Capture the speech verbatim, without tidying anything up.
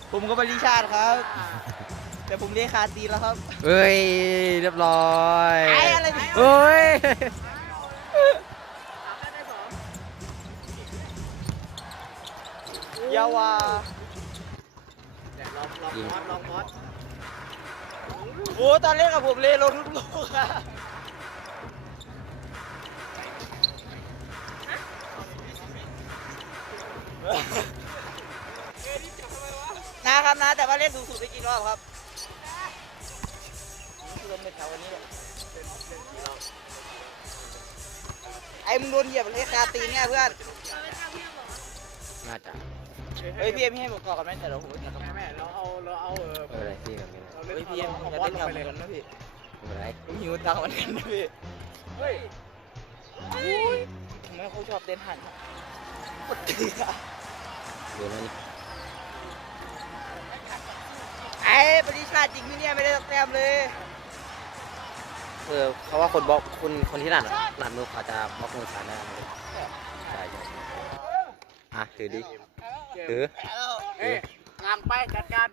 ผมก็บริชาติครับ แต่ผมเรียกคาตีแล้วครับเฮ้ยเรียบร้อยไอ้อะไรเนี่ยเฮ้ยยาวาลองลองมอสลองมอสโอ้ตอนเล่นกับผมเลยลงทุกลูกอะนะครับนะแต่ว่าเล่นสูงสุดไปกี่รอบครับรวมในแถววันนี้ไอ้มึงโดนเหยียบเลยคาตีเนี่ยเพื่อนน่าจะเฮ้ยพี่เอ็มให้ผมกอดกันไหมแต่เราโหดนะครับแม่แม่เราเอาเราเอาเออเอออะไรพี่แบบนี้นะเราเล่นเฮ้ยพี่เอ็มเอาจะบอสเล่นลงกับไปเหเลมือย นกันนะพี่ไม่เป็นไรผมหิวตังค์เหมือนกันนะพี่เฮ้ยผมไม่ค่อยชอบเต้นหันปวดตีอะดูนะนี่ไอ้ปฏิชาติจริงพี่เนี่ยไม่ได้ตักแต้มเลยเออเขาว่าคนบล็อกคนคนที่หนัดหนัดมือขวาจะบล็อกมือซ้ายได้นะใช่ใช่อ่ะถือดิถือเอ้ยงานไปจัดการ